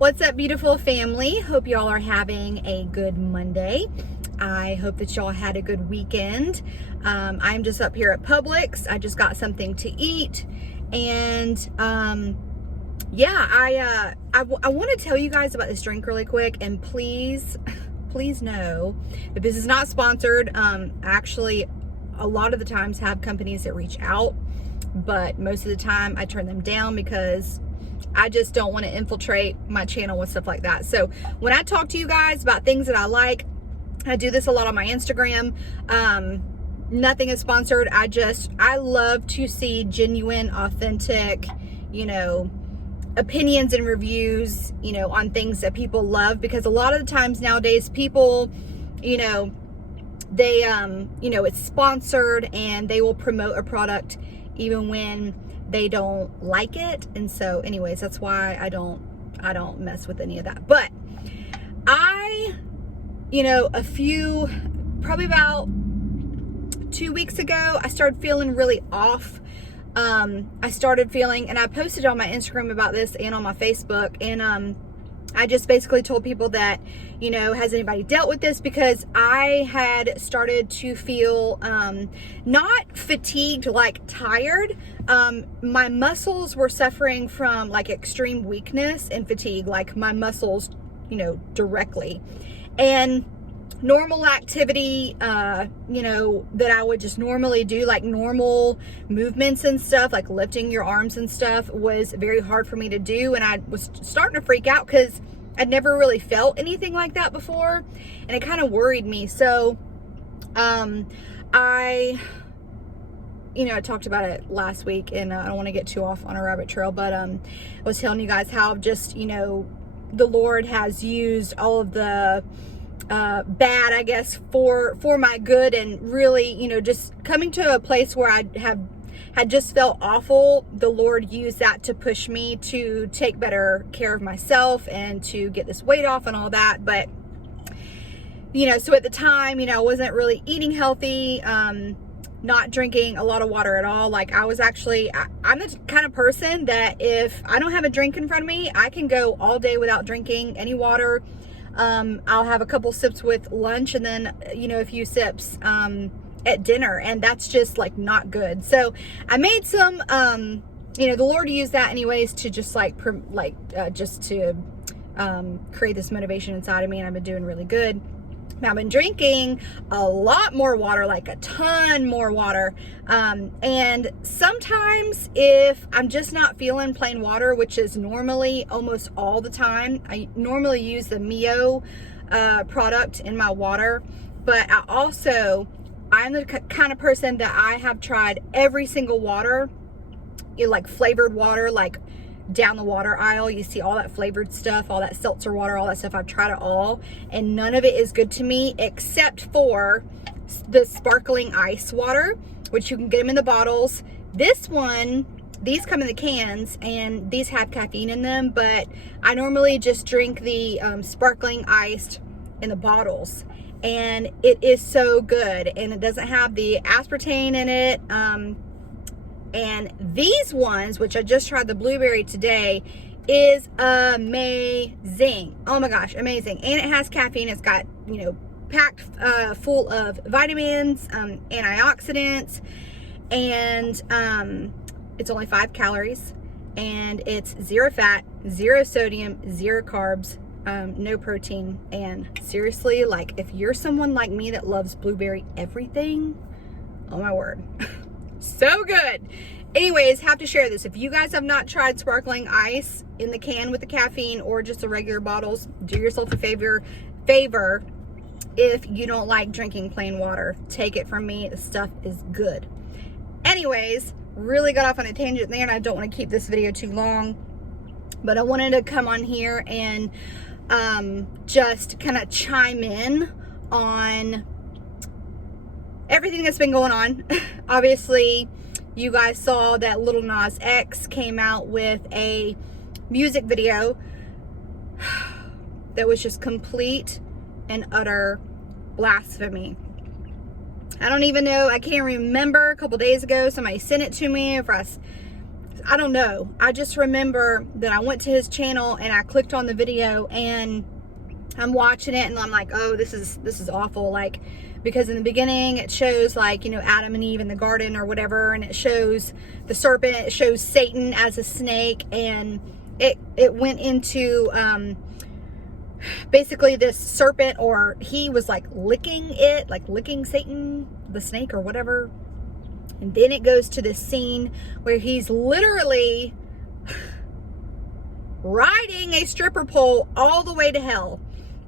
What's up, beautiful family? Hope y'all are having a good Monday. I hope that y'all had a good weekend. I'm just up here at Publix. I just got something to eat, and yeah, I want to tell you guys about this drink really quick, and please know that this is not sponsored. Actually, a lot of the times have companies that reach out, but most of the time I turn them down because I just don't want to infiltrate my channel with stuff like that. So when I talk to you guys about things that I like, I do this a lot on my Instagram. Nothing is sponsored. I love to see genuine, authentic, opinions and reviews, on things that people love, because a lot of the times nowadays people, they, it's sponsored and they will promote a product even when they don't like it. And so anyways, that's why I don't mess with any of that. But probably about 2 weeks ago, I started feeling really off. I started feeling, and I posted on my Instagram about this and on my Facebook, and I just basically told people that, has anybody dealt with this? Because I had started to feel not fatigued, like tired. My muscles were suffering from like extreme weakness and fatigue, like my muscles, directly. And normal activity, that I would just normally do, like normal movements and stuff, like lifting your arms and stuff, was very hard for me to do. And I was starting to freak out because I'd never really felt anything like that before. And it kind of worried me. So, I talked about it last week, and I don't want to get too off on a rabbit trail, but, I was telling you guys how just, the Lord has used all of the bad, I guess, for my good, and really, just coming to a place where I had just felt awful. The Lord used that to push me to take better care of myself and to get this weight off and all that. But so at the time, I wasn't really eating healthy, not drinking a lot of water at all. Like I'm the kind of person that if I don't have a drink in front of me, I can go all day without drinking any water. I'll have a couple sips with lunch, and then, a few sips, at dinner, and that's just like not good. So I made some, the Lord used that anyways to just create this motivation inside of me, and I've been doing really good. I've been drinking a lot more water, like a ton more water. And sometimes if I'm just not feeling plain water, which is normally almost all the time, I normally use the Mio product in my water. But I'm the kind of person that I have tried every single water, like flavored water, like down the water aisle, you see all that flavored stuff, all that seltzer water, all that stuff. I've tried it all, and none of it is good to me except for the sparkling ice water, which you can get them in the bottles. These come in the cans, and these have caffeine in them, but I normally just drink the sparkling iced in the bottles, and it is so good, and it doesn't have the aspartame in it. And these ones, which I just tried the blueberry today, is amazing. Oh my gosh, amazing. And it has caffeine. It's got, packed full of vitamins, antioxidants, and it's only 5 calories, and it's 0 fat, 0 sodium, 0 carbs, no protein. And seriously, like, if you're someone like me that loves blueberry everything, oh my word. So good. Anyways, have to share this. If you guys have not tried sparkling ice in the can with the caffeine, or just the regular bottles, do yourself a favor. If you don't like drinking plain water, take it from me. The stuff is good. Anyways, really got off on a tangent there, and I don't want to keep this video too long, but I wanted to come on here and just kind of chime in on everything that's been going on. Obviously, you guys saw that Lil Nas X came out with a music video that was just complete and utter blasphemy. I don't even know, I can't remember, a couple days ago somebody sent it to me, I don't know. I just remember that I went to his channel and I clicked on the video and I'm watching it and I'm like, oh, this is awful. Like, because in the beginning it shows like, you know, Adam and Eve in the garden or whatever, and it shows the serpent, it shows Satan as a snake, and it went into basically this serpent, or he was like licking Satan, the snake or whatever. And then it goes to this scene where he's literally riding a stripper pole all the way to hell.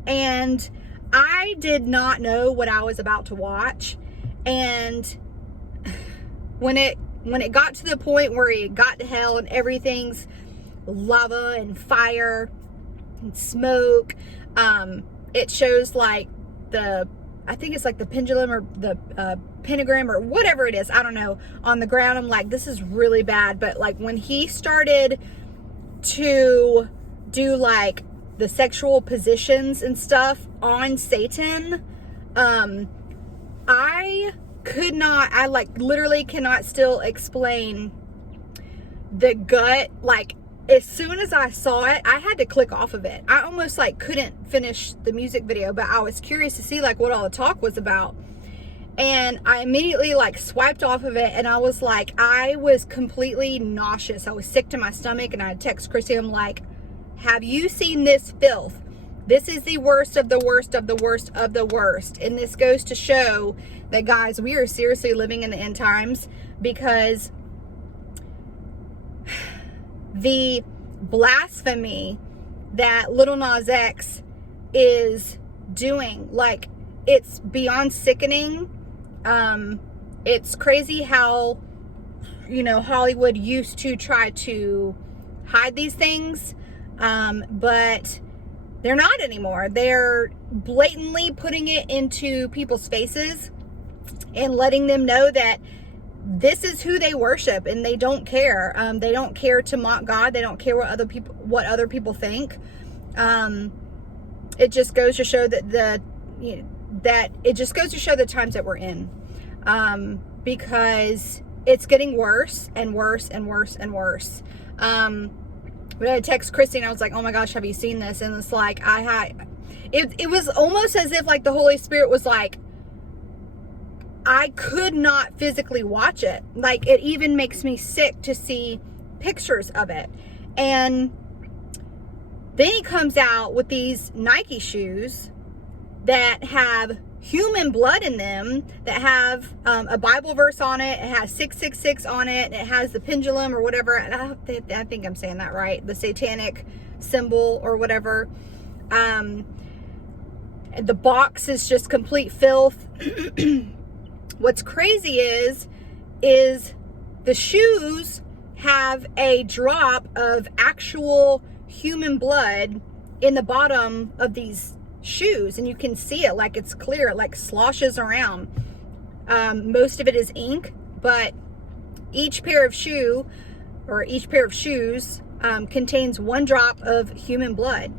And I did not know what I was about to watch. And when it got to the point where he got to hell and everything's lava and fire and smoke, it shows like I think it's like the pendulum or the pentagram or whatever it is, I don't know, on the ground. I'm like, this is really bad. But like when he started to do like the sexual positions and stuff on Satan, I like literally cannot still explain the gut. Like, as soon as I saw it, I had to click off of it. I almost like couldn't finish the music video, but I was curious to see like what all the talk was about. And I immediately like swiped off of it, and I was like, I was completely nauseous. I was sick to my stomach, and I text Chrissy, I'm like, have you seen this filth? This is the worst of the worst of the worst of the worst. And this goes to show that, guys, we are seriously living in the end times, because the blasphemy that Lil Nas X is doing, like, it's beyond sickening. It's crazy how, you know, Hollywood used to try to hide these things, but they're not anymore. They're blatantly putting it into people's faces and letting them know that this is who they worship, and they don't care. They don't care to mock God. They don't care what other people think. It just goes to show that it just goes to show the times that we're in, because it's getting worse and worse and worse and worse. But I text Christy and I was like, oh my gosh, have you seen this? And it's like, it was almost as if like the Holy Spirit was like, I could not physically watch it. Like, it even makes me sick to see pictures of it. And then he comes out with these Nike shoes that have human blood in them, that have a Bible verse on it. It has 666 on it. It has the pendulum or whatever. I think I'm saying that right. The satanic symbol or whatever. The box is just complete filth. What's crazy is the shoes have a drop of actual human blood in the bottom of these shoes, and you can see it, like it's clear, it like sloshes around. Most of it is ink, but each pair of shoes contains one drop of human blood.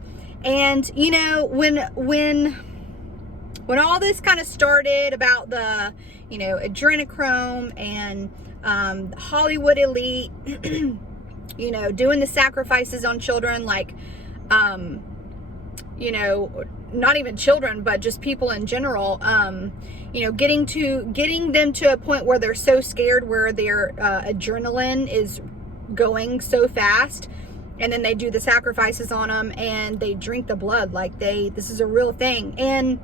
And you know, when all this kind of started about the, you know, adrenochrome and Hollywood elite, you know, doing the sacrifices on children, like, you know, not even children, but just people in general, you know, getting them to a point where they're so scared, where their adrenaline is going so fast, and then they do the sacrifices on them and they drink the blood. Like, this is a real thing. And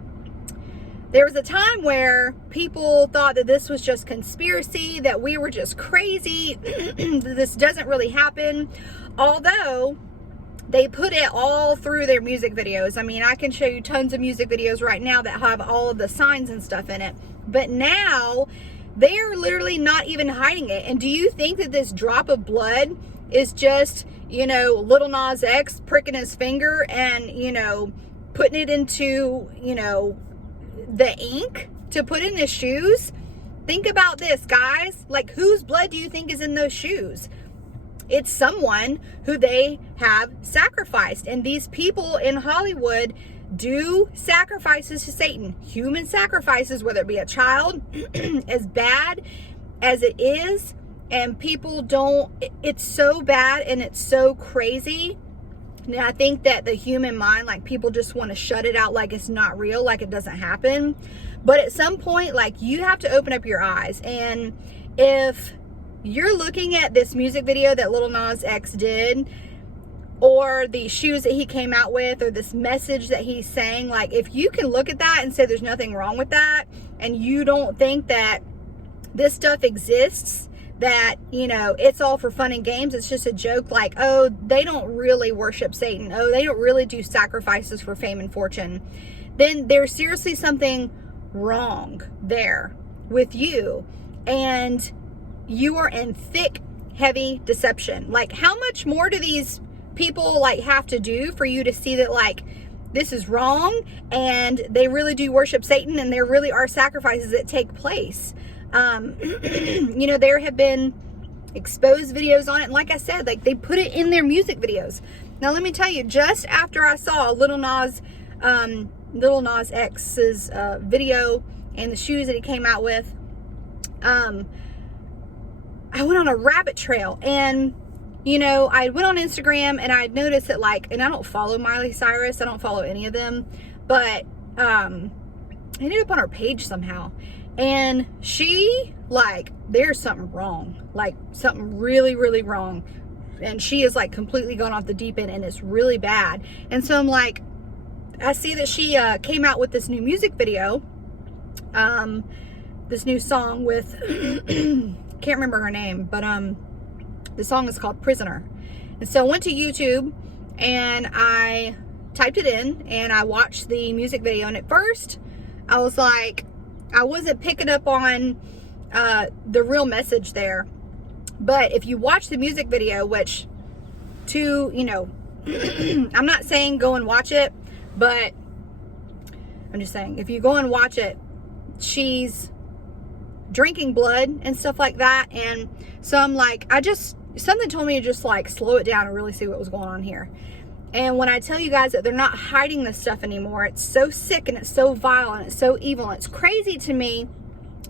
there was a time where people thought that this was just conspiracy, that we were just crazy, that this doesn't really happen. Although they put it all through their music videos. I mean, I can show you tons of music videos right now that have all of the signs and stuff in it. But now they're literally not even hiding it. And do you think that this drop of blood is just, you know, Lil Nas X pricking his finger and, you know, putting it into, you know, the ink to put in his shoes? Think about this, guys. Like, whose blood do you think is in those shoes? It's someone who they have sacrificed. And these people in Hollywood do sacrifices to Satan, human sacrifices, whether it be a child. As bad as it is, and people don't, it's so bad and it's so crazy. And I think that the human mind, like, people just want to shut it out like it's not real, like it doesn't happen. But at some point, like, you have to open up your eyes. And if you're looking at this music video that Lil Nas X did, or the shoes that he came out with, or this message that he's saying, like, if you can look at that and say there's nothing wrong with that, and you don't think that this stuff exists, that, you know, it's all for fun and games, it's just a joke, like, oh, they don't really worship Satan, oh, they don't really do sacrifices for fame and fortune, then there's seriously something wrong there with you, and you are in thick, heavy deception. Like, how much more do these people, like, have to do for you to see that, like, this is wrong, and they really do worship Satan, and there really are sacrifices that take place? You know, there have been exposed videos on it, and like I said, like, they put it in their music videos. Now, let me tell you, just after I saw Lil Nas X's video and the shoes that he came out with, I went on a rabbit trail, and, you know, I went on Instagram, and I noticed that, like, and I don't follow Miley Cyrus, I don't follow any of them, but I ended up on her page somehow, and she, like, there's something wrong, like, something really, really wrong, and she is, like, completely gone off the deep end, and it's really bad. And so I'm like, I see that she came out with this new music video, this new song with can't remember her name, but the song is called Prisoner. And so I went to YouTube and I typed it in and I watched the music video, and at first I was like, I wasn't picking up on the real message there. But if you watch the music video, which, to, you know, I'm not saying go and watch it, but I'm just saying, if you go and watch it, she's drinking blood and stuff like that. And so I'm like, something told me to just, like, slow it down and really see what was going on here. And when I tell you guys that they're not hiding this stuff anymore, it's so sick and it's so vile and it's so evil. And it's crazy to me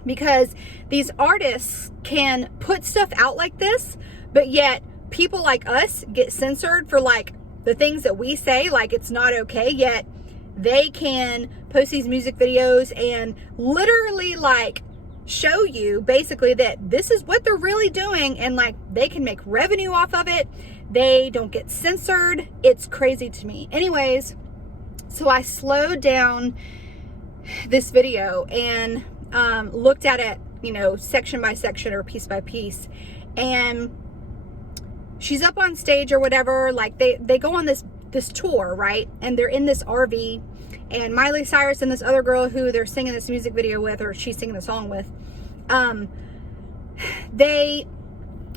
because these artists can put stuff out like this, but yet people like us get censored for, like, the things that we say, like, it's not okay, yet they can post these music videos and literally, like, show you basically that this is what they're really doing, and, like, they can make revenue off of it. They don't get censored. It's crazy to me. Anyways, so I slowed down this video and looked at it, you know, section by section or piece by piece, and she's up on stage or whatever, like, they go on this tour, right? And they're in this RV, and Miley Cyrus and this other girl who they're singing this music video with, or she's singing the song with,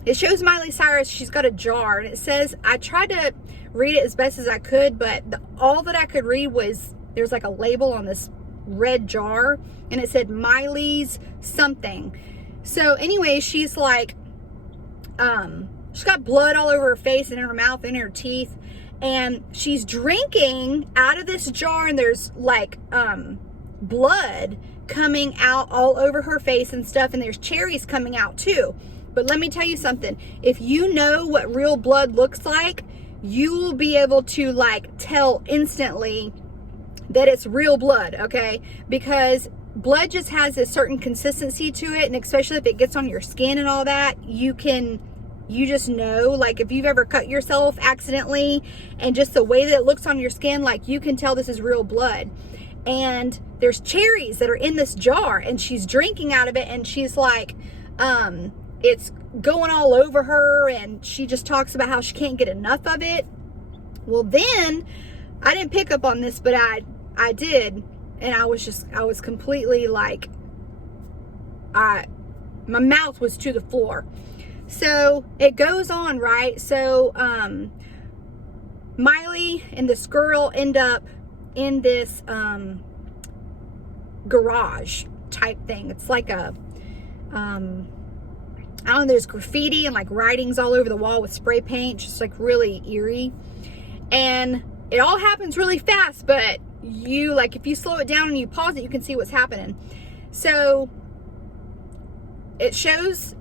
it shows Miley Cyrus, she's got a jar, and it says, I tried to read it as best as I could, but all that I could read was, there's like a label on this red jar, and it said Miley's something. So anyway, she's like, she's got blood all over her face and in her mouth and in her teeth, and she's drinking out of this jar, and there's, like, blood coming out all over her face and stuff, and there's cherries coming out too. But let me tell you something, if you know what real blood looks like, you will be able to, like, tell instantly that it's real blood, okay? Because blood just has a certain consistency to it, and especially if it gets on your skin and all that, you just know, like, if you've ever cut yourself accidentally and just the way that it looks on your skin, like, you can tell this is real blood. And there's cherries that are in this jar, and she's drinking out of it, and she's like, it's going all over her, and she just talks about how she can't get enough of it. Well, then I didn't pick up on this, but I did, and I was completely, like, my mouth was to the floor. So it goes on, right? So Miley and this girl end up in this garage type thing. It's like a I don't know, there's graffiti and, like, writings all over the wall with spray paint, just, like, really eerie. And it all happens really fast, but you, like, if you slow it down and you pause it, you can see what's happening. So it shows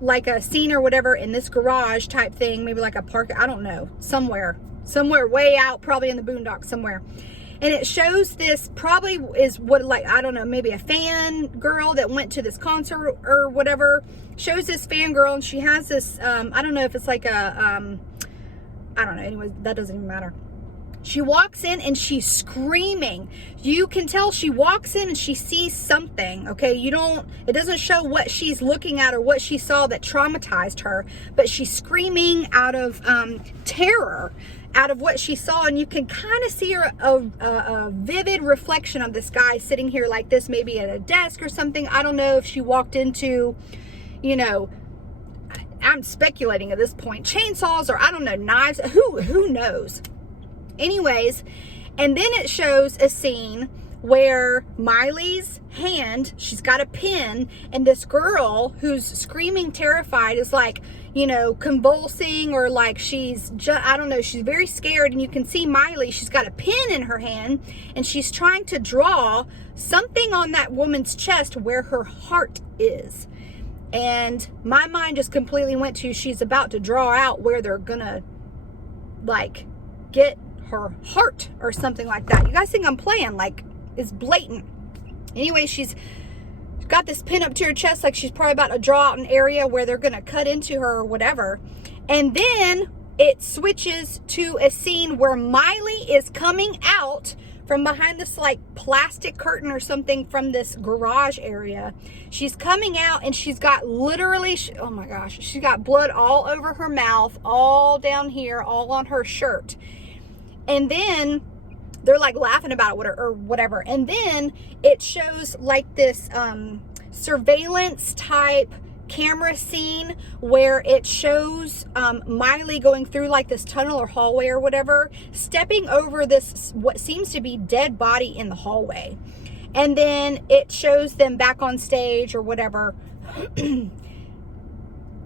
like a scene or whatever in this garage type thing, maybe like a park, I don't know, somewhere way out, probably in the boondocks somewhere. And it shows this, probably is what, like, I don't know, maybe a fan girl that went to this concert or whatever, shows this fangirl, and she has this, I don't know if it's like a, I don't know, anyways, that doesn't even matter. She walks in and she's screaming. You can tell she walks in and she sees something, okay? It doesn't show what she's looking at or what she saw that traumatized her, but she's screaming out of terror, out of what she saw, and you can kind of see her, a vivid reflection of this guy sitting here like this, maybe at a desk or something. I don't know if she walked into, you know, I'm speculating at this point, chainsaws, or I don't know, knives, who knows? Anyways, and then it shows a scene where Miley's hand, she's got a pin, and this girl who's screaming terrified is like, you know, convulsing, or like she's just, I don't know, she's very scared, and you can see Miley, she's got a pin in her hand, and she's trying to draw something on that woman's chest where her heart is. And my mind just completely went to, she's about to draw out where they're gonna, like, get her heart or something like that. You guys think I'm playing? Like, it's blatant. Anyway, she's got this pin up to her chest, like she's probably about to draw out an area where they're gonna cut into her or whatever. And then it switches to a scene where Miley is coming out from behind this like plastic curtain or something from this garage area. She's coming out and she's got literally, oh my gosh, she's got blood all over her mouth, all down here, all on her shirt. And then they're like laughing about it or whatever. And then it shows like this surveillance type camera scene where it shows Miley going through like this tunnel or hallway or whatever, stepping over this, what seems to be dead body in the hallway. And then it shows them back on stage or whatever.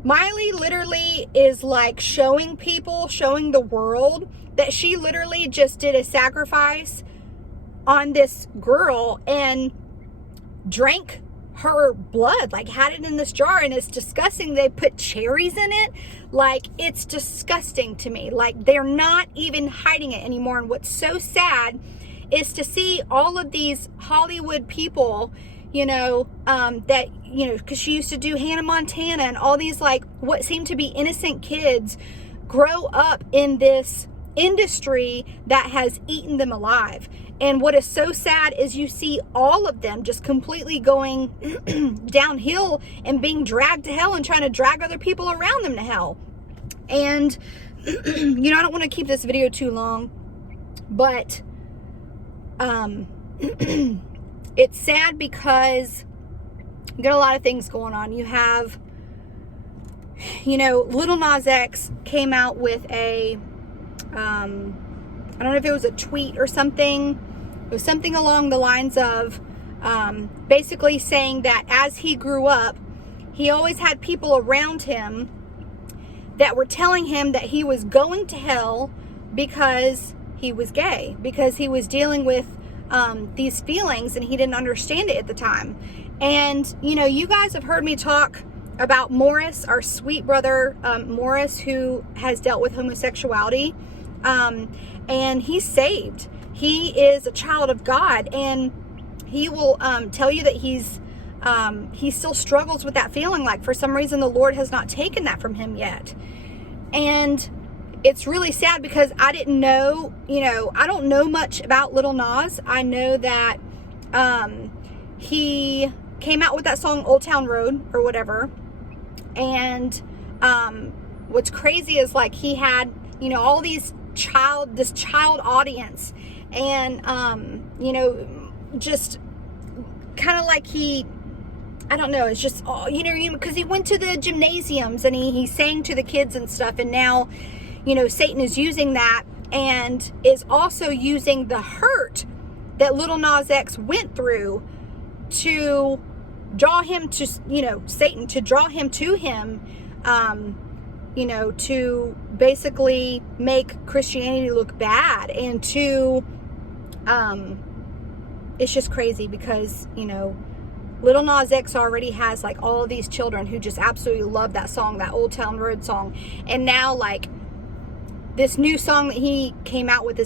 Miley literally is like showing the world that she literally just did a sacrifice on this girl and drank her blood, like had it in this jar, and it's disgusting. They put cherries in it. Like, it's disgusting to me. Like, they're not even hiding it anymore. And what's so sad is to see all of these Hollywood people, you know, that, you know, because she used to do Hannah Montana, and all these like what seem to be innocent kids grow up in this industry that has eaten them alive. And what is so sad is you see all of them just completely going downhill and being dragged to hell and trying to drag other people around them to hell. And you know, I don't want to keep this video too long, but it's sad because you got a lot of things going on. You have, you know, Lil Nas X came out with a I don't know if it was a tweet or something. It was something along the lines of basically saying that as he grew up, he always had people around him that were telling him that he was going to hell because he was gay, because he was dealing with these feelings and he didn't understand it at the time. And, you know, you guys have heard me talk about Morris, our sweet brother, Morris, who has dealt with homosexuality. And he's saved. He is a child of God, and he will tell you that he still struggles with that feeling. Like, for some reason, the Lord has not taken that from him yet. And it's really sad because I didn't know, you know, I don't know much about Lil Nas. I know that he came out with that song Old Town Road or whatever. And what's crazy is like he had, you know, all these this child audience, and you know, just kind of like I don't know, it's just, you know, because he went to the gymnasiums and he sang to the kids and stuff, and now, you know, Satan is using that and is also using the hurt that Lil Nas X went through to draw him to, you know, Satan, to draw him to him, you know, to basically make Christianity look bad, and to, it's just crazy because, you know, Lil Nas X already has like all of these children who just absolutely love that song, that Old Town Road song. And now like this new song that he came out with,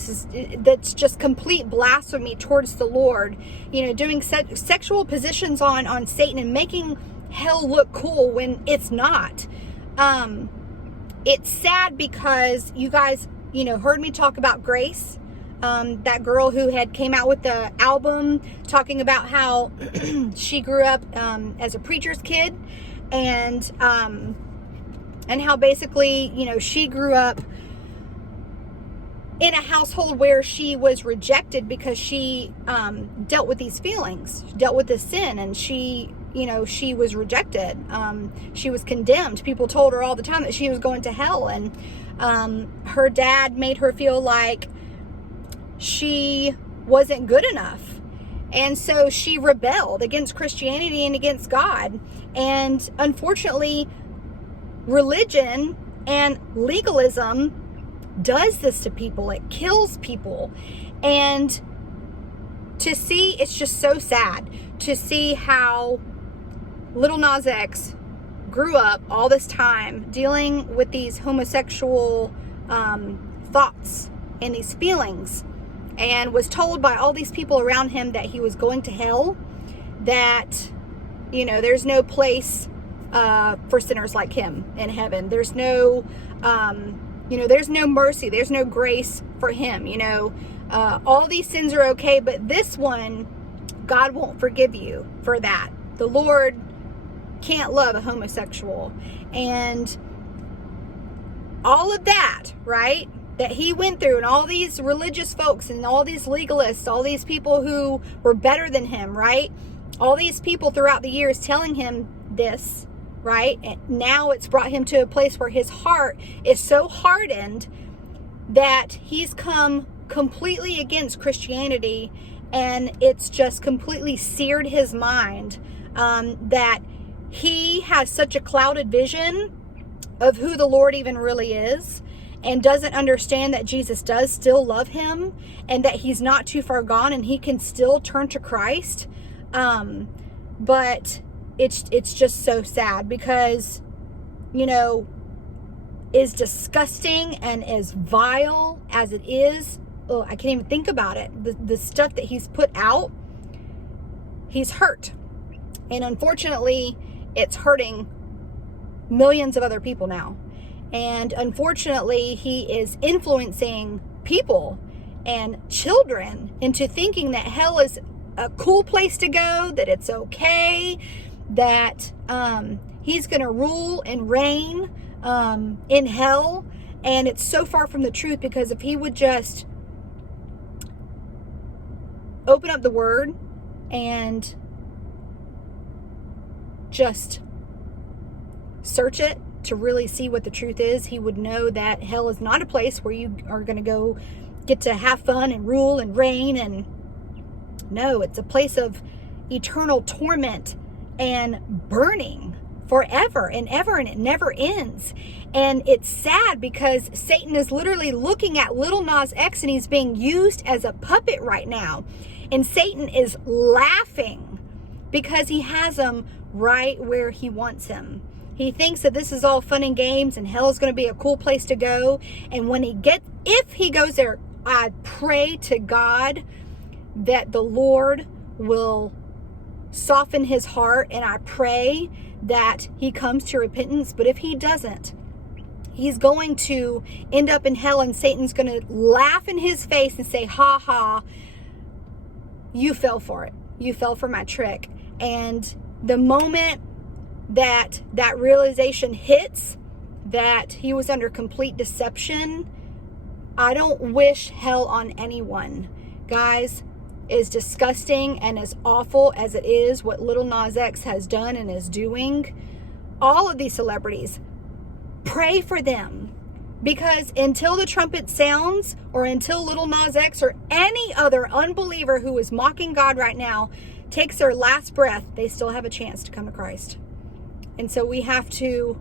that's just complete blasphemy towards the Lord, you know, doing sexual positions on Satan and making hell look cool when it's not. It's sad because you guys, you know, heard me talk about Grace, that girl who had came out with the album talking about how she grew up as a preacher's kid, and how basically, you know, she grew up in a household where she was rejected because she dealt with these feelings, dealt with this sin, and she, you know, she was rejected. She was condemned. People told her all the time that she was going to hell, and her dad made her feel like she wasn't good enough. And so she rebelled against Christianity and against God. And unfortunately, religion and legalism does this to people. It kills people. And to see, it's just so sad to see how Lil Nas X grew up all this time dealing with these homosexual thoughts and these feelings, and was told by all these people around him that he was going to hell, that, you know, there's no place for sinners like him in heaven. There's no, you know, there's no mercy. There's no grace for him. You know, all these sins are okay, but this one, God won't forgive you for that. The Lord can't love a homosexual. And all of that, right, that he went through, and all these religious folks and all these legalists, all these people who were better than him, right? All these people throughout the years telling him this, right? And now it's brought him to a place where his heart is so hardened that he's come completely against Christianity, and it's just completely seared his mind, that he has such a clouded vision of who the Lord even really is, and doesn't understand that Jesus does still love him, and that he's not too far gone, and he can still turn to Christ. But it's just so sad because, you know, as disgusting and as vile as it is, I can't even think about it. The stuff that he's put out, he's hurt. And unfortunately, it's hurting millions of other people now. And unfortunately, he is influencing people and children into thinking that hell is a cool place to go, that it's okay, that he's going to rule and reign in hell. And it's so far from the truth, because if he would just open up the word and just search it to really see what the truth is, he would know that hell is not a place where you are going to go get to have fun and rule and reign. And no, it's a place of eternal torment and burning forever and ever, and it never ends. And it's sad because Satan is literally looking at Lil Nas X, and he's being used as a puppet right now. And Satan is laughing because he has him right where he wants him. He thinks that this is all fun and games, and hell is going to be a cool place to go. And when if he goes there, I pray to God that the Lord will soften his heart, and I pray that he comes to repentance. But if he doesn't, he's going to end up in hell, and Satan's going to laugh in his face and say, ha ha, you fell for it. You fell for my trick. And the moment that realization hits, that he was under complete deception, I don't wish hell on anyone. Guys, as disgusting and as awful as it is what Lil Nas X has done and is doing, all of these celebrities, pray for them. Because until the trumpet sounds, or until Lil Nas X or any other unbeliever who is mocking God right now takes their last breath, they still have a chance to come to Christ. And so we have to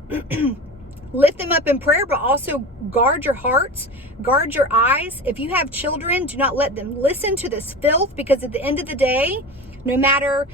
lift them up in prayer, but also guard your hearts, guard your eyes. If you have children, do not let them listen to this filth, because at the end of the day, no matter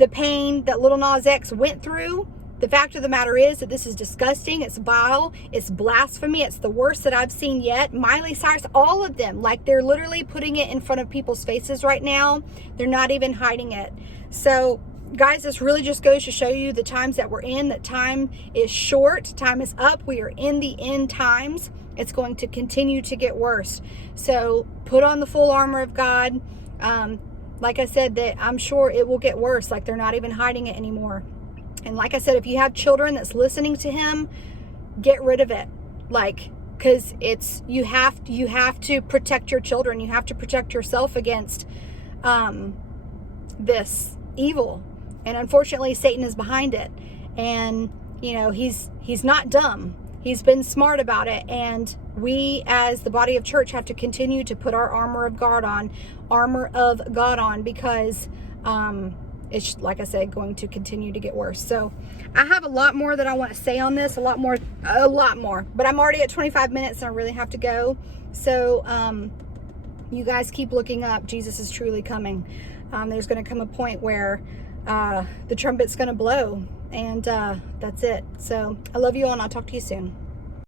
the pain that Lil Nas X went through, the fact of the matter is that this is disgusting. It's vile. It's blasphemy. It's the worst that I've seen yet. Miley Cyrus, all of them, like they're literally putting it in front of people's faces right now. They're not even hiding it. So guys, this really just goes to show you the times that we're in, that time is short, time is up. We are in the end times. It's going to continue to get worse. So put on the full armor of God. Like I said, that I'm sure it will get worse. Like they're not even hiding it anymore. And like I said, if you have children that's listening to him, get rid of it. Like, because you have to protect your children. You have to protect yourself against this evil. And unfortunately, Satan is behind it. And, you know, he's not dumb. He's been smart about it. And we, as the body of church, have to continue to put our armor of God on, because it's, like I said, going to continue to get worse. So I have a lot more that I want to say on this, a lot more, but I'm already at 25 minutes and I really have to go. So you guys keep looking up. Jesus is truly coming. There's going to come a point where the trumpet's going to blow, and that's it. So I love you all, and I'll talk to you soon.